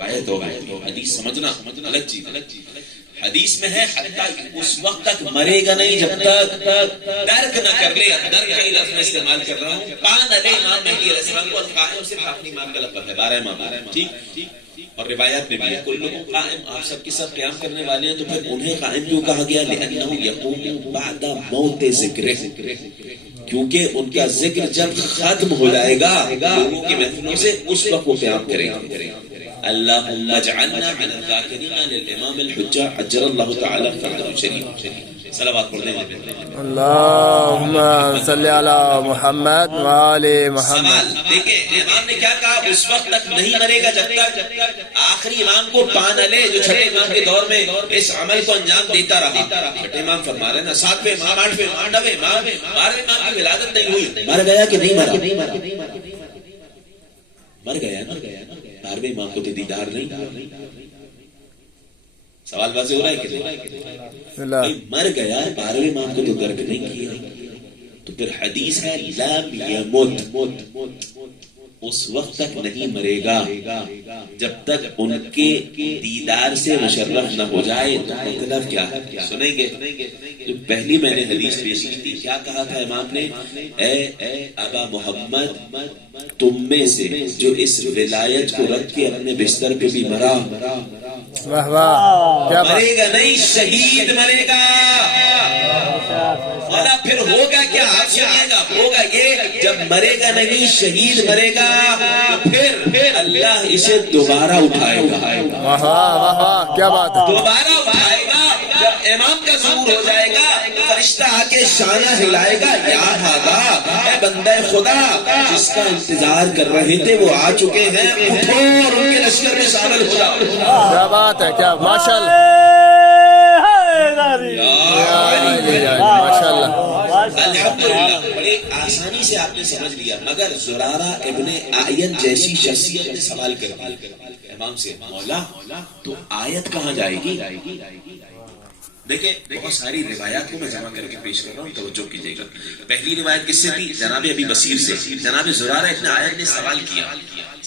روایت ہو گئی، حدیث سمجھنا الگ چیز ہے۔ حدیث میں ہے اس وقت تک مرے گا نہیں جب تک درک نہ کر لے۔ درک کا ہی لفظ میں استعمال کر رہا ہوں۔ قان علی امام مہدی علیہ السلام کو قائم صرف اپنی امام کا لقب ہے، 12 امام، ٹھیک؟ اور روایات میں بھی ہے کلکم قائم، آپ سب کے سب قیام کرنے والے ہیں۔ تو پھر انہیں قائم کیوں کہا گیا؟ لأنہ یقوم بعد موت ذکر، کیونکہ ان کا ذکر جب ختم ہو جائے گا لوگوں کی محفلوں سے، اس وقت وہ قیام کریں گے۔ اللہم اجعلنا من الذاکرین للامام الحجہ عجل اللہ تعالی فرجہ شریف۔ صلوات پڑھ دیں۔ اللہم صلی علی محمد وآل محمد۔ سوال دیکھیں امام نے کیا کہا؟ اس وقت تک نہیں مرے گا جب تک آخری امام کو پانا لے جو چھٹے امام کے دور میں اس عمل کو انجام دیتا رہا۔ چھٹے امام فرما رہے ہیں نا، 7ویں امام، 8ویں امام، 9ویں امام، 12ویں امام کی ولادت نہیں ہوئی، مر گیا کہ نہیں مرا؟ مر گیا نا، 12ویں امام کو تو دیدار نہیں۔ سوال واضح ہو رہا ہے کہ نہیں؟ مر گیا، 12ویں امام کو تو درک نہیں کیا۔ تو پھر حدیث ہے لم یمت، اس وقت تک نہیں مرے گا جب تک ان کے دیدار سے مشرف نہ ہو جائے۔ تو مطلب کیا ہے سنیں گے؟ تو پہلی میں نے حدیث پیش کی تھی، کیا کہا تھا امام نے؟ اے ابا محمد، تم میں سے جو اس ولایت کو رکھ کے اپنے بستر پہ بھی مرا، مرے گا نہیں، شہید مرے گا۔ مولا پھر ہوگا کیا؟ آپ سنیے گا، ہوگا یہ جب مرے گا نہیں، شہید مرے گا، تو پھر اللہ اسے دوبارہ اٹھائے گا۔ کیا بات ہے؟ دوبارہ اٹھائے گا۔ جب امام کا ظہور ہو جائے گا، فرشتہ آ کے شانہ ہلائے گا، یا ہادا، اے بندہ خدا جس کا انتظار کر رہے تھے وہ آ چکے ہیں، اٹھو اور ان کے لشکر میں شامل ہو جاؤ۔ کیا بات ہے، کیا ماشاءاللہ، الحمدللہ۔ بڑے آسانی سے آپ نے سمجھ لیا، مگر زرارہ ابن اعین جیسی شخصیت نے سوال کر دیا امام سے، مولا تو آیت کہاں جائے گی؟ دیکھیں بہت ساری روایات کو میں جمع کر کے پیش کر رہا ہوں، توجہ کیجئے گا۔ پہلی روایت کس سے تھی؟ جناب ابی بصیر سے۔ جناب زرارہ ابن اعین نے سوال کیا،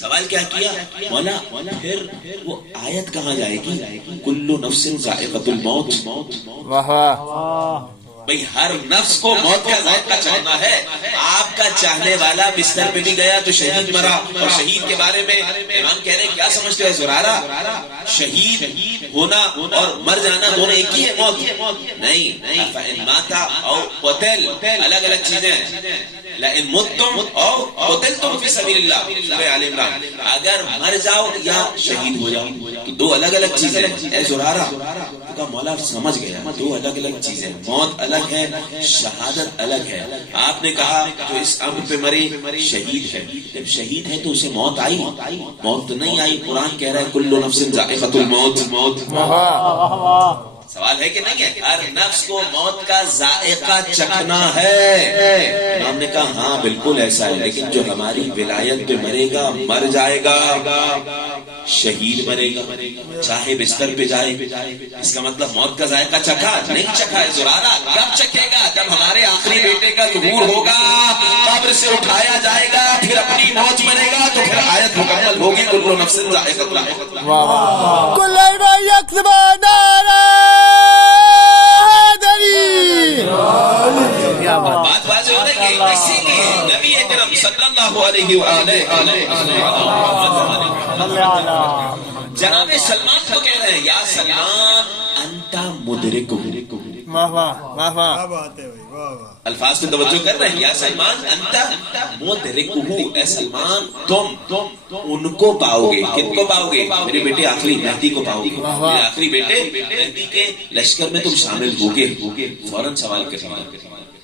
سوال کیا کیا؟ مولا پھر وہ آیت کہاں جائے گی؟ کل نفس ذائقۃ الموت، بھئی ہر نفس کو موت کا ذائقہ چاہنا ہے۔ آپ کا چاہنے والا بستر پہ بھی گیا تو شہید مرا، اور شہید کے بارے میں امام کہہ رہے ہیں کیا سمجھتے ہیں زرارہ؟ شہید ہونا اور مر جانا دونوں ایک ہی ہے؟ موت نہیں، فإن مات او قتل الگ الگ چیزیں ہیں۔ لئن متم او قتلتم فی سبیل اللہ، سورہ آل عمران، اگر مر جاؤ یا شہید ہو جاؤ تو دو الگ الگ چیزیں ہیں۔ اے زرارہ کا مولا سمجھ گیا، دو الگ الگ چیزیں، موت الگ ہے، شہادت الگ ہے۔ آپ نے کہا جو اس امر پہ مرے شہید ہے، جب شہید ہے تو اسے موت آئی؟ موت تو نہیں آئی۔ قرآن کہہ رہا ہے کل نفس ذائقۃ الموت۔ سوال ہے کہ نہیں ہے؟ ہر نفس کو موت کا ذائقہ چکھنا ہے۔ امام نے کہا ہاں بالکل ایسا ہے، لیکن جو ہماری ولایت پہ مرے گا مر جائے گا، شہید مرے گا چاہے بستر پہ جائے، اس کا مطلب موت کا ذائقہ چکھا نہیں؟ چکھا ہے زرارہ۔ کب چکھے گا؟ جب ہمارے آخری بیٹے کا ظہور ہوگا، قبر سے اٹھایا جائے گا، پھر اپنی موت مرے گا، تو پھر آیت مکمل ہوگی کل نفس ذائقۃ الموت۔ بات واضح ہو رہی ہے، اسی لیے نبی اکرم صلی اللہ علیہ وآلہ جناب سلمان کو کہہ رہے ہیں یا سلمان انت مدرک۔ الفاظ پہ توجہ کر رہے ہیں، یا سلمان انت مدرکہ، اے سلمان تم ان کو پاؤ گے۔ کن کو پاؤ گے؟ میرے بیٹے آخری مہدی کو پاؤ گے، میرے آخری بیٹے مہدی کے لشکر میں تم شامل ہوگے۔ فوراً سوال کر رہا ہے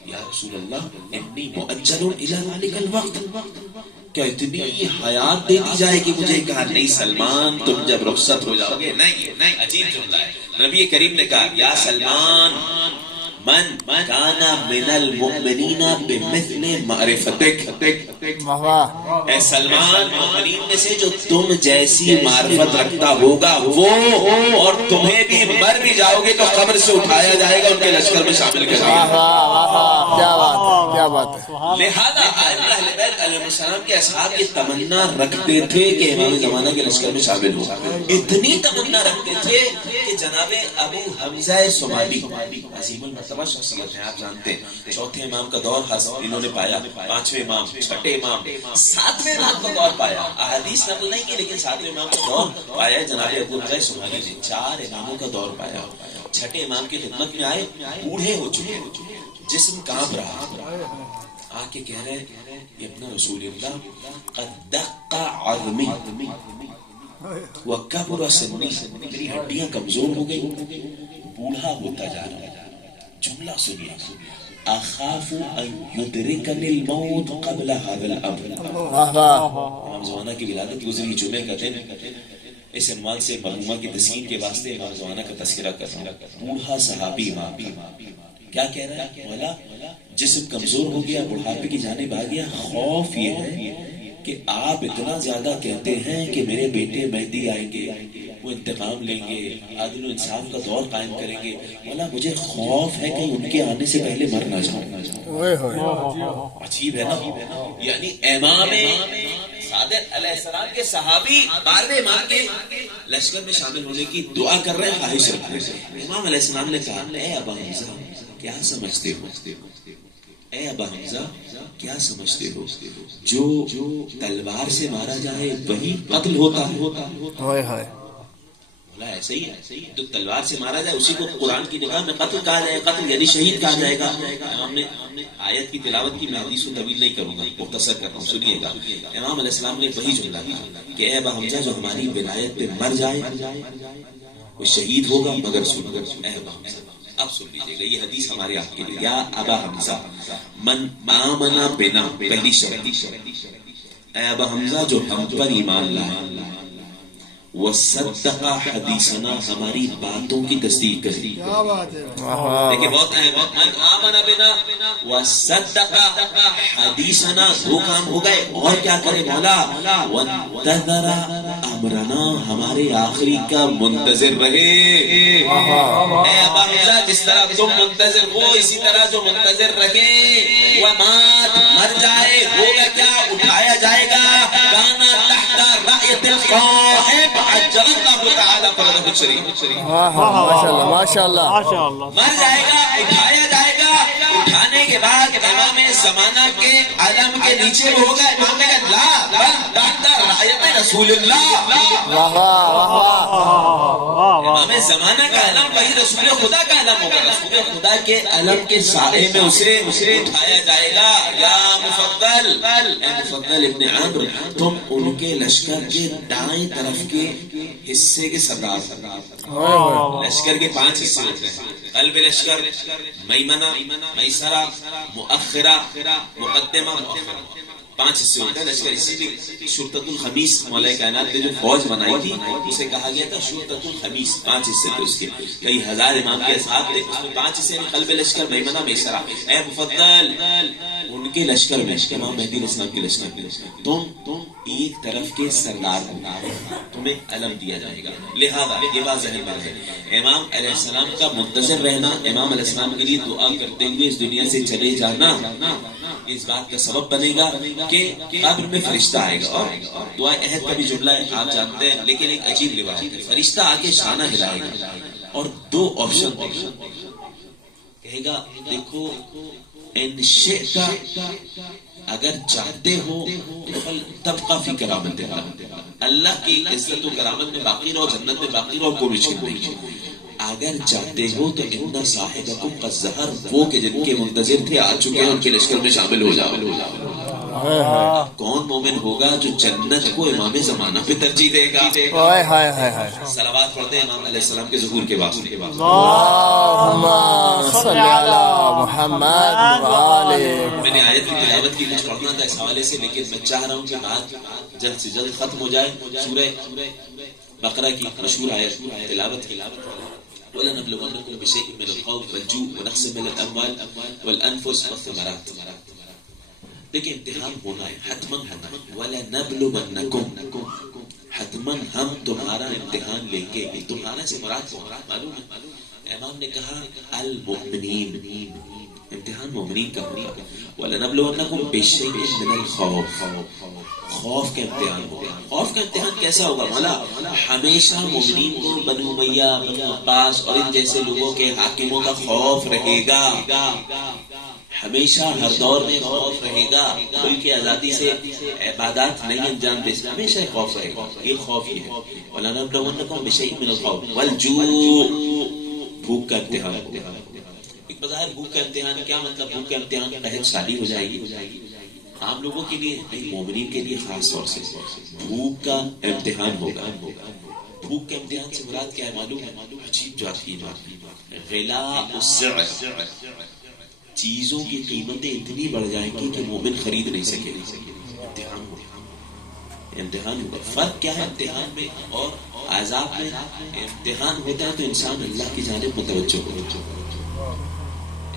یا رسول اللہ انی مؤجل الی ذلک الوقت، کیا اتنی حیات دے دی جائے گی مجھے؟ کہا نہیں سلمان تم جب رخصت ہو جاؤ گے۔ نہیں، عجیب جملہ ہے۔ نبی کریم نے کہا یا سلمان من کان من المؤمنین بمثل معرفتک، اے سلمان مومنین میں سے جو تم جیسی معرفت رکھتا ہوگا وہ، اور تمہیں بھی مر بھی جاؤ گے تو قبر سے اٹھایا جائے گا، ان کے لشکر میں شامل کر دیا۔ کیا بات ہے. لہذا ائمہ اہل بیت علیہ السلام کے اصحاب یہ تمنا رکھتے تھے کہ امام زمانہ کے لشکر میں شامل ہو. اتنی تمنا رکھتے تھے کہ جناب ابو حمزہ صمالی عظیم المرتبہ شخصیت ہے، آپ جانتے ہیں، چوتھے امام کا دور انہوں نے پایا، پانچویں امام، چھٹے امام، ساتویں امام کا دور پایا. احادیث نقل نہیں کی لیکن ساتویں امام کا دور پایا جناب ابو حمزہ صمالی نے. 4 اماموں کا دور پایا. چھٹے امام کی خدمت میں آئے، بوڑھے ہو چکے، جسم کانپ رہا، آ کے کہہ رہے یہ اپنا رسول اللہ قد دق عظمی وکبر سنی، میری ہڈیاں کمزور ہو گئی، بوڑھا ہوتا جا رہا. جملہ سنیے، اخاف ان یدرکنی الموت قبل هذا الامر. امام زمانہ کی ولادت گزری جمعے کا دن. اس عنوان سے مرحومہ کی تسکین کے واسطے امام زمانہ کا تذکرہ کر رہا ہوں. بوڑھا صحابی امام کیا کہہ رہا ہے؟ مولا جسم کمزور ہو گیا، بڑھاپے کی جانب آ گیا، خوف یہ ہے کہ آپ اتنا زیادہ کہتے ہیں کہ میرے بیٹے مہدی آئیں گے، وہ انتقام لیں گے، عدل و انصاف کا دور قائم کریں گے، مولا مجھے خوف ہے کہ ان کے آنے سے پہلے مر نہ جاؤں. عجیب ہے نا، یعنی امام صادق علیہ السلام کے صحابی 12ویں امام کے لشکر میں شامل ہونے کی دعا کر رہے ہیں، خواہش رکھ رہے ہیں. امام علیہ السلام نے کہا اے ابا حمزہ کیا سمجھتے ہو، اے ابا حمزہ کیا سمجھتے ہو، جو تلوار سے مارا جائے وہی قتل ہوتا ہے. ایسے ہی ہے، جو تلوار سے مارا جائے اسی کو قرآن کی نگاہ میں قتل کہا جائے. قتل یعنی شہید کہا جائے گا. ہم نے آیت کی تلاوت کی، میں حدیث کو طویل نہیں کروں گا، مختصر کرتا ہوں، سنیے گا. امام علیہ السلام نے وہی جملہ کہا کہ اے ابا حمزہ جو ہماری ولایت پہ مر جائے وہ شہید ہوگا، مگر سن اے ابا حمزہ. اب سن لیجیے گا یہ حدیث ہمارے آپ کے لیے. یا ابا حمزہ من آمنا بنا، پہلی شرط، اے ابا حمزہ جو ہم پر ایمان لائے، وصدق حدیثنا، ہماری باتوں کی تصدیق کرے. دیکھیں بہت اہم، من آمن بنا وصدق حدیثنا، دو کام ہو گئے. اور کیا کرے مولا؟ وانتظر امرنا، ہمارے آخری کا منتظر رہے. اے ابا حمزہ جس طرح تم منتظر ہو اسی طرح جو منتظر رہے. ومات، مر جائے، ہوگا کیا؟ اٹھایا جائے گا. کانا تحت رأیت القائب عجل اللہ تعالی فرضہ الشریف. ماشاءاللہ، مر جائے گا، اٹھایا جائے گا. اٹھانے کے بعد امام زمانہ کے علم کے نیچے ہوگا. امام نے کہا لا بل تحت رعایت رسول اللہ. امام زمانہ کا علم وہی رسول خدا کا علم ہوگا. رسول خدا کے علم کے سائے میں اسے اٹھایا جائے گا. یا مفضل، اے مفضل ابن عمرو، تم ان کے لشکر کے دائیں طرف کے حصے کے سردار. لشکر کے 5 حصے ہوتے ہیں، قلب لشکر، میمنہ، میسرہ، مؤخرہ، مقدمہ، مؤخرہ. 5 حصے ہوتے ہیں لشکر. اسی لیے شرطۃ الخمیس مولا کائنات نے جو فوج بنائی تھی اسے کہا گیا تھا شرطۃ الخمیس. 5 حصے تھے اس کے، کئی ہزار امام کے اصحاب تھے. اس میں 5 حصے قلب لشکر، میمنہ، میسرہ. اے مفضل ان کے لشکر میں امام مہدی علیہ السلام کے لشکر میں تم ایک طرف کے سردار ہو، تمہیں علم دیا جائے گا. لہذا یہ بات ذہن میں رہے، امام علیہ السلام کا منتظر رہنا، امام علیہ السلام کے لیے دعا کرتے ہوئے اس دنیا سے چلے جانا اس بات کا سبب بنے گا کہ قبر میں فرشتہ آئے گا. اور دعا عہد کا بھی جملہ ہے، آپ جانتے ہیں، لیکن ایک عجیب روایت ہے. فرشتہ آ کے شانہ ہلائے گا اور 2 آپشن دے گا. کہے گا دیکھو ان شئت، اگر چاہتے ہو تو تبقى فی کرامت اللہ کی عزت و کرامت میں باقی رہو، جنت میں باقی رہو، کوئی مشکل نہیں. اگر چاہتے ہو تو ان صاحبکم قد ظہر، وہ کہ جن کے منتظر تھے آ چکے ہیں، ان کے لشکر میں شامل ہو جاؤ. کون مومن ہوگا جو جنت کو امام زمانہ پہ ترجیح دے گا؟ صلوات پڑھتے ہیں امام علیہ السلام کے ظہور کے واسطے. اللہم صلی علی محمد وآلہ. میں نے آیت کی تلاوت کی کچھ پڑھنا تھا اس حوالے سے، لیکن میں چاہ رہا ہوں کہ بات جلد سے جلد ختم ہو جائے. سورہ بقرہ کی مشہور آیت تلاوت کی. وَلَنَبْلُوَنَّكُمْ بِشَيْءٍ مِّنَ الْخَوْفِ وَالْجُوعِ وَنَقْصٍ مِّنَ الْأَمْوَالِ وَالْأَنفُسِ وَالثَّمَرَاتِ. دیکھیں امتحان ہونا ہے، حتماً ہونا ہے. وَلَنَبْلُوَنَّكُمْ، حتماً ہم تمہارا امتحان لیں گے. تمہارا سے مراد معلوم ہے. امام نے کہا المؤمنین، امتحان مومنین کا ہوگا. وَلَنَبْلُوَنَّكُمْ بِشَيْءٍ مِّنَ الْخَوْفِ. خوف کا امتحان ہوگا. خوف کا امتحان کیسا ہوگا مولا؟ ہمیشہ مومنین کو بنو امیہ، بنو عباس اور ان جیسے لوگوں کے حاکموں کا خوف رہے گا. ہمیشہ ہر دور میں خوف رہے گا. ملک کی آزادی سے عبادات نہیں انجام دے سکتے، ہمیشہ خوف رہے گا. یہ خوف یہ ہے. وَلَنَبْلُوَنَّكُمْ بِشَيْءٍ مِّنَ الْخَوْفِ وَالْجُوعِ. بھوک کا امتحان ہوگا. ایک بظاہر بھوک کا امتحان کیا مطلب؟ بھوک کا امتحان قحط سالی ہو جائے گی عام لوگوں کے لیے نہیں، مومنین کے لیے خاص طور سے بھوک کا امتحان ہوگا. بھوک کے امتحان سے مراد کیا ہے معلوم ہے؟ عجیب بات کی غلاء السعر. چیزوں کی قیمتیں اتنی بڑھ جائیں گی کہ مومن خرید نہیں سکے. امتحان ہوگا. امتحان ہوگا. فرق کیا ہے امتحان میں اور عذاب میں؟ امتحان ہوتا ہے تو انسان اللہ کی جانب متوجہ ہوگا.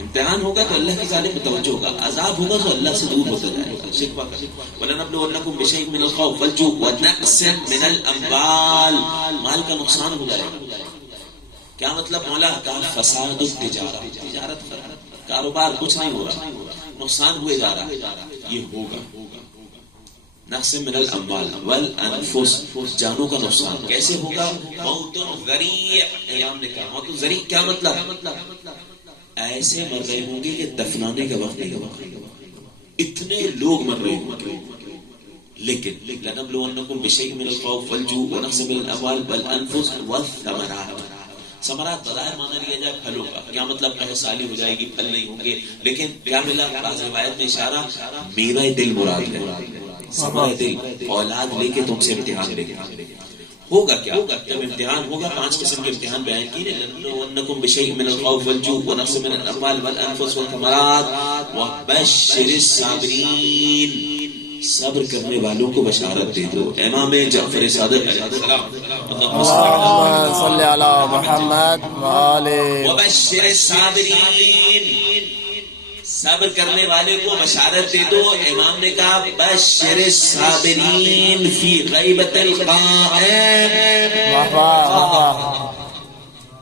امتحان ہوگا تو اللہ کی جانب متوجہ ہوگا. عذاب ہوگا تو اللہ سے دور ہوتا جائے گا. شکوہ کر. وَلَنَبْلُوَنَّكُمْ بِشَيْءٍ مِّنَ الْخَوْفِ وَالْجُوعِ وَنَقْصٍ مِّنَ الْأَمْوَالِ. مال کا نقصان ہو جائے گا. کیا مطلب مولا؟ کہا فساد التجارہ. تجارت کاروبار کچھ نہیں ہو رہا، نقصان ہوئے جا رہا. یہ ہوگا. نقص من الاموال والانفس. جانوں کا نقصان کیسے ہوگا؟ موت ذریع. امام نے کہا موت ذریع کیا مطلب؟ ایسے مر رہے ہوں گے کہ دفنانے کا وقت نہیں ہوگا. اتنے لوگ مر رہے ہوں گے. لیکن لنبلونکم بشیء من الخوف والجوع ونقص من الاموال والانفس والثمرات. ثمرات بظاہر مانا لیا جائے پھلوں کا. کیا مطلب؟ قحط سالی ہو جائے گی، پھل نہیں ہوں گے. لیکن کیا ملا؟ بعض روایت میں اشارہ میوہ دل مراد ہے. ثمرہ دل. اولاد لے کے تم سے امتحان لے گا. ہوگا کیا جب امتحان ہوگا؟ 5 قسم کے امتحان بیان کیے. لنبلونکم بشیء من الخوف والجوع ونقص من الاموال والانفس والثمرات وبشر الصابرین. صبر کرنے والوں کو بشارت دے دو. امام جعفر صادق علیہ السلام صلی علی محمد وآلہ. وبشر الصابرین. صبر کرنے والے کو بشارت دے دو. امام نے کہا بشر الصابرین فی غیبت القائم.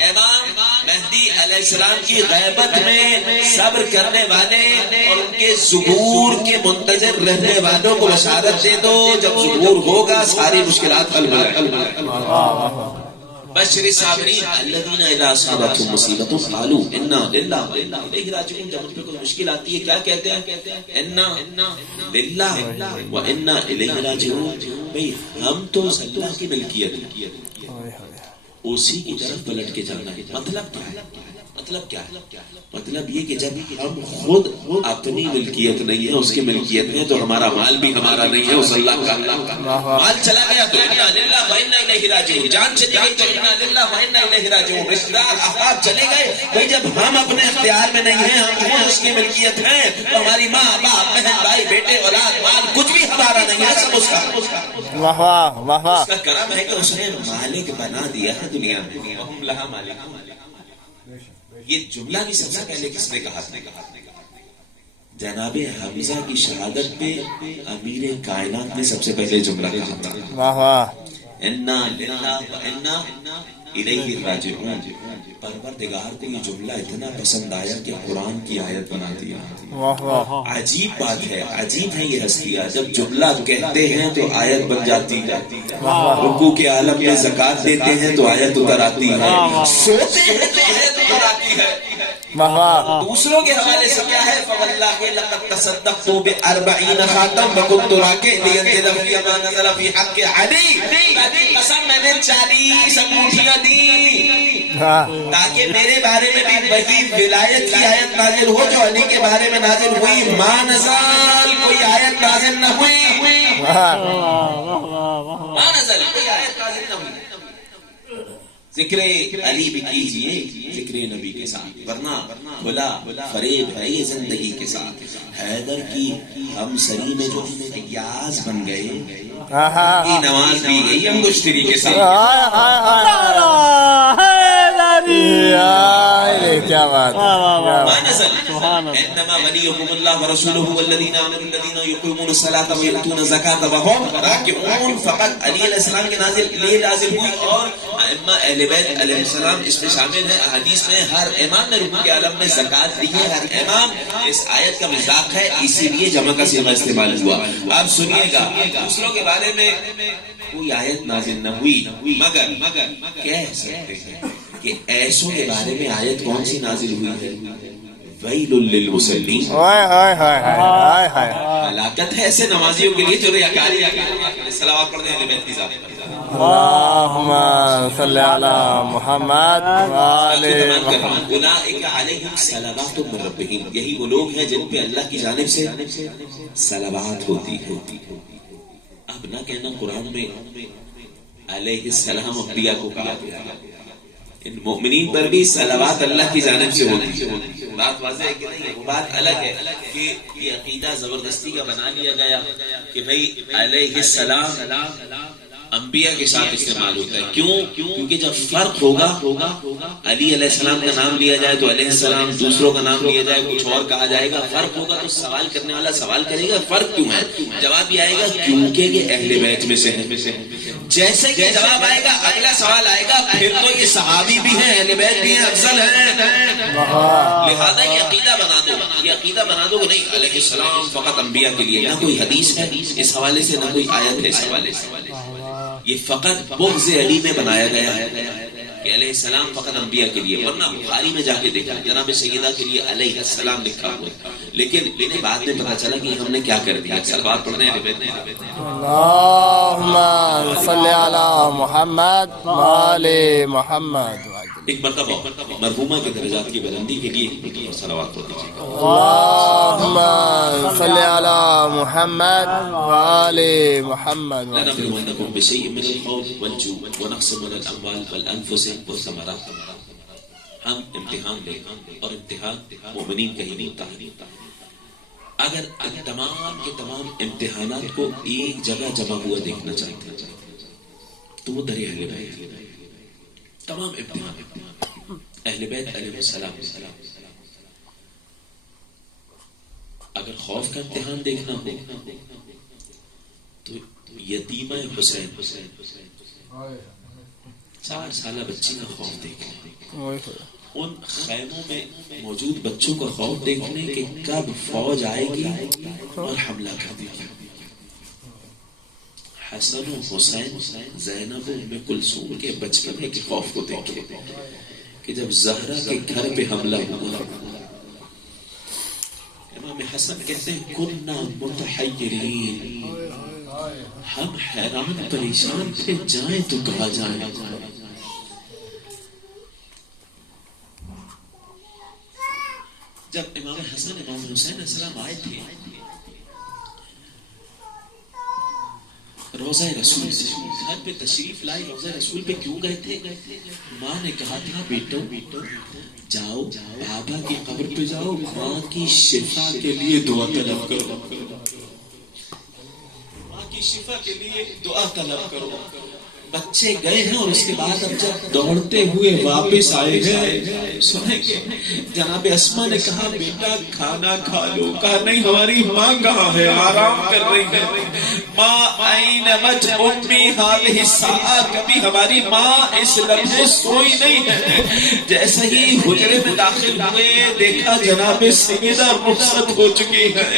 امام مہدی علیہ السلام کی غیبت میں صبر کرنے والے اور ان کے ظہور کے منتظر رہنے والوں کو بشارت دے دو. جب ظہور ہوگا ساری مشکلات حل ہو جائیں گی. بشر الصابرین الذین اذا اصابتهم مصیبۃ قالوا انا للہ وانا الیہ راجعون. جب ان پہ کوئی مشکل آتی ہے کیا کہتے ہیں؟ انا للہ وانا الیہ راجعون. بھئی ہم تو اللہ کی ملکیت ہیں، اسی کی طرف پلٹ کے جانا ہے. مطلب کیا ہے؟ مطلب یہ کہ جب ہم خود اپنی ملکیت نہیں ہے، اس کی ملکیت ہے، تو ہمارا مال بھی ہمارا نہیں ہے، اس اللہ کا. مال چلا گیا تو انا للہ و انا الیہ راجعون. جان چلی گئی تو انا للہ و انا الیہ راجعون. رشتہ دار احباب چلے گئے تو جب ہم اپنے اختیار میں نہیں ہیں، ہم خود اس کی ملکیت ہیں، تو ہماری ماں باپ بہن بھائی بیٹے اولاد مال کچھ بھی ہمارا نہیں ہے، سب اس کا. اس کا کرم ہے کہ اس نے مالک بنا دیا ہے دنیا میں. ہم لہا مالک. یہ جملہ بھی سب سے پہلے کس نے کہا تھا؟ جناب حمزہ کی شہادت پہ امیر کائنات نے سب سے پہلے جملہ کہا تھا. انا للہ و انا الیہ راجعون. پروردگار کو یہ جملہ اتنا پسند آیا کہ قرآن کی آیت بنا دیا. عجیب بات ہے، عجیب ہے یہ ہستیاں. جب جملہ کہتے ہیں تو آیت بن جاتی ہے. رکوع کے عالم میں زکات دیتے ہیں تو آیت اتر آتی ہے. سوتے ہیں تو آیت اتر آتی ہے. دوسروں کے حوالے سے کیا ہے؟ فواللہ لقد تصدقت ب40 خاتم وكنت راكع لينزل في ما نزل في حق علي. قسم میں نے 40 انگوٹھیاں دی تاکہ میرے بارے میں بھی وہی ولایت کی آیت نازل ہو جو علی کے بارے میں نازل ہوئی. ما نزل کوئی آیت نازل نہ ہوئی. ما نزل کوئی آیت نازل نہ ہوئی. ذکر علی بھی کیجئے ذکر نبی کے ساتھ، ورنہ کھلا فریب ہے یہ زندگی کے ساتھ. حیدر کی ہم سری میں جو یاز بن گئے کی نماز بھی گئی انگشتری کے ساتھ. کیا بات. انما ولیکم اللہ ورسولہ والذین آمنوا الذین یقیمون الصلاۃ ویؤتون الزکاۃ وهم راکعون. فقط علی علیہ السلام کے نازل ہوئی اور ائمہ اہل بیت علیہ السلام اس میں شامل ہیں. حدیث میں ہر امام نے رکوع کے عالم میں زکات دی ہے. ہر امام اس آیت کا مذاق ہے، اسی لیے جمع کا صیغہ استعمال ہوا. آپ سنیے گا، دوسروں کے بارے میں کوئی آیت نازل نہ ہوئی، مگر کہہ سکتے ہیں کہ ایسوں کے بارے میں آیت کون سی نازل ہوئی ہے؟ ویل للمصلین. ہلاکت ہے ایسے نمازیوں کے لیے جو ریاکاری صلوات پڑھتے ہیں اہل بیت کی ذات پر. اللہم صلی علی محمد وآل محمد. اولئک علیہم صلوات من ربہم، یہی وہ لوگ ہیں جن پہ اللہ کی جانب سے صلوات ہوتی ہے. اب نہ کہنا قرآن میں علیہ السلام انبیاء کو کہا گیا، ان مومنین پر بھی صلوات اللہ کی جانب سے ہوتی ہے. بات واضح ہے کہ نہیں؟ وہ بات الگ ہے کہ یہ عقیدہ زبردستی کا بنا لیا گیا کہ بھئی علیہ السلام انبیاء کے ساتھ استعمال ہوتا ہے. کیوں؟ کیونکہ جب فرق ہوگا، علی علیہ السلام کا نام لیا جائے تو علیہ السلام، دوسروں کا نام لیا جائے کچھ اور کہا جائے گا. فرق ہوگا تو سوال کرنے والا سوال کرے گا فرق کیوں ہے؟ جواب یہ آئے گا کیونکہ یہ اہل بیت میں سے ہے. جیسے کہ جواب آئے گا اگلا سوال آئے گا پھر تو یہ صحابی بھی ہیں، اہل بیت بھی ہیں، افضل ہیں. لہذا یہ عقیدہ بنا دو، یہ عقیدہ بنا دو کہ نہیں علیہ السلام فقط انبیاء کے لیے. نہ کوئی حدیث ہے اس حوالے سے، نہ کوئی آیت ہے اس حوالے سے. یہ فقط بغض علی میں بنایا گیا ہے کہ علیہ السلام فقط انبیاء کے لیے. ورنہ بخاری میں جا کے دیکھا جناب سیدہ کے لیے علیہ السلام لکھا ہوا ہے. لیکن انہیں بعد میں پتا چلا کہ ہم نے کیا کر دیا، صلوات پڑھنے اہل بیت. اللہم صلی علی محمد وآل محمد. ایک مرتبہ مرحومہ کے درجات کی بلندی کے لیے صلوات پڑھ دیجیے. اللہم صلی علی محمد وآل محمد. لنبلونکم بشیء من الخوف والجوع ونقص من الاموال والانفس والثمرات. ہم امتحان لیں اور امتحان مومنین کا ہی نہیں ہوتا ہے. اگر تمام کے تمام امتحانات کو ایک جگہ جمع ہوا دیکھنا چاہتے ہیں تو وہ دریا اہل بیت. تمام امتحان اہل بیت علیہ السلام. اگر خوف کا امتحان دیکھنا ہو تو یتیمہ حسین 4 سالہ بچی کا خوف دیکھنا، ان خیموں میں موجود بچوں کا خوف دیکھنے کہ کب فوج آئے گی اور حملہ کر دے گی. حسن و حسین، زینب و ام کلثوم کے بچپنے کے خوف کو دیکھے کہ جب زہرا کے گھر پہ حملہ ہوا. امام حسن کہتے ہیں کننا متحیرین، ہم حیران پریشان تھے جائیں تو کہا جائیں. جب امام حسن امام حسین علیہ السلام آئے تھے روضہ رسول سے گھر پہ تشریف لائے، روضہ رسول پہ کیوں گئے تھے؟ ماں نے کہا تھا بیٹو جاؤ بابا کی قبر پہ جاؤ، ماں کی شفا کے لیے دعا طلب کرو، ماں کی شفا کے لیے دعا طلب کرو. بچے گئے ہیں اور اس کے بعد اب جب دوڑتے ہوئے واپس آئے ہیں سنیں کہ جناب اسما نے کہا بیٹا کھانا کھا لو. کہا نہیں ہماری ماں کہاں ہے، آرام کر رہی ہے. ماں این مت امی هذه الساعة، کبھی ہماری ماں اس لمحے سوئی نہیں ہے. جیسے ہی حجرے میں داخل ہوئے دیکھا جناب سیدہ رخصت ہو چکی ہے.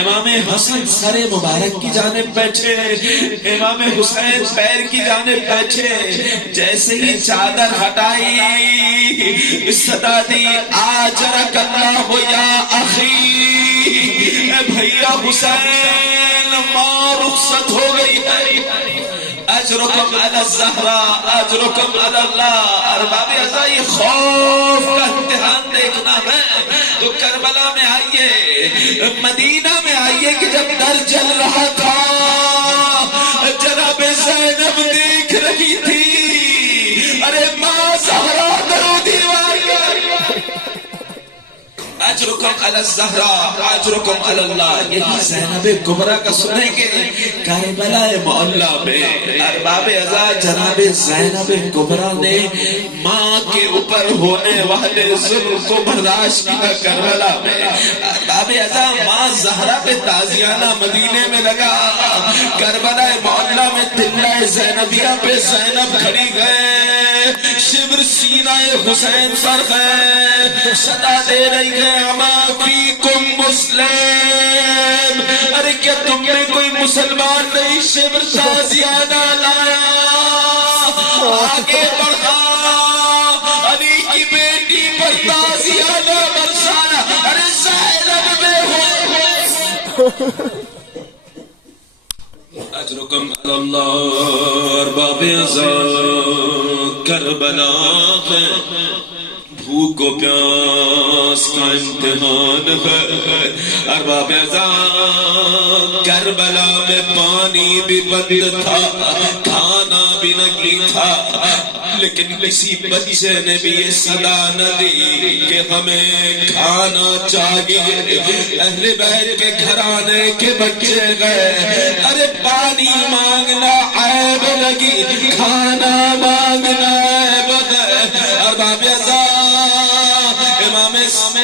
امام حسن سر مبارک کی جانب بیٹھے، امام حسین پیر کی جانب بیٹھے. جیسے ہی چادر ہٹائی صدا دی آجرک اللہ یا اخی، اے بھیا حسین ماں رخصت ہو گئی ہے. اجرکم علی الزہراء اجرکم علی اللہ. ارباب ازا یہ خوف کا امتحان دیکھنا ہے تو کربلا میں آئیے، مدینہ میں آئیے کہ جب در جل رہا تھا جناب زینب دیکھ رہی تھی، ارے ماں زہرا درو دیوار کر. اجرکم علی الزہراء اجرکم علی اللہ. یہی زینب کبریٰ کا سنیں گے کربلا معلیٰ میں ارباب ازا جناب زینب کبریٰ نے ماں کے اوپر ہونے والے ظلم کو برداشت کیا. کربلا میں ارباب ازا ماں زہرا پہ تازیانہ مدینے میں لگا، کربلا معلیٰ میں تلہ زینبیہ پہ زینب کھڑی گئے. سینہ حسین پر ہے، صدا دے رہی ہے اما فیکم مسلم، ارے کیا تم نے کوئی مسلمان نہیں شبر تازیانہ لایا؟ آگے بڑھا علی کی بیٹی پر تازیانہ برسانا، ارے زینب میں ہوئے اجرکم اللہ ارباب ازاں کربلا ہے، بھوک و پیاس کا امتحان ہے، ارباب ازاں کربلا میں پانی بھی بند تھا، کھانا بھی نہیں تھا، لیکن کسی بچے نے بھی یہ صدا نہ دی کہ ہمیں کھانا چاہیے۔ اہل بیت کے گھرانے کے بچے گئے، ارے پانی مانگنا عیب لگی، کھانا مانگنا عیب ہے۔ ارباب ازاں امام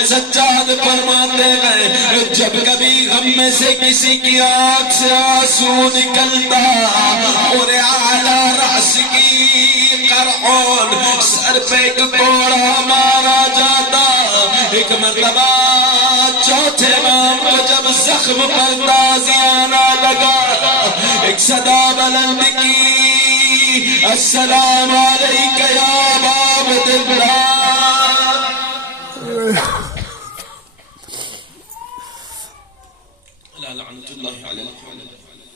سجاد فرماتے ہیں جب کبھی ہم میں سے کسی کی آنکھ سے آنسو نکلتا اور اعلیٰ رأس کی قرعون سر پہ ایک کوڑا مارا جاتا، ایک مرتبہ چوتھے امام کو جب زخم پر تازیانہ لگا، ایک صدا بلند کی السلام علیک یا ابا عبداللہ۔